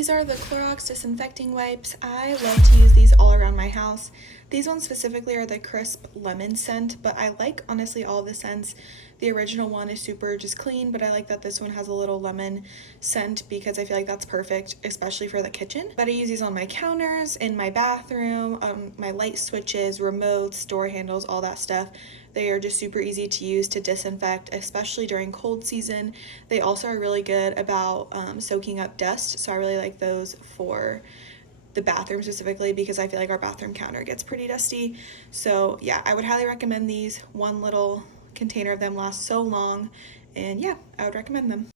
These are the Clorox disinfecting wipes. I love to use these all around my house. These ones specifically are the crisp lemon scent, but I like honestly all the scents. The original one is super just clean, but I like that this one has a little lemon scent because I feel like that's perfect, especially for the kitchen. But I use these on my counters, in my bathroom, my light switches, remotes, door handles, all that stuff. They are just super easy to use to disinfect, especially during cold season. They also are really good about soaking up dust, so I really like those for the bathroom specifically because I feel like our bathroom counter gets pretty dusty. So yeah, I would highly recommend these. One little container of them lasts so long, and yeah, I would recommend them.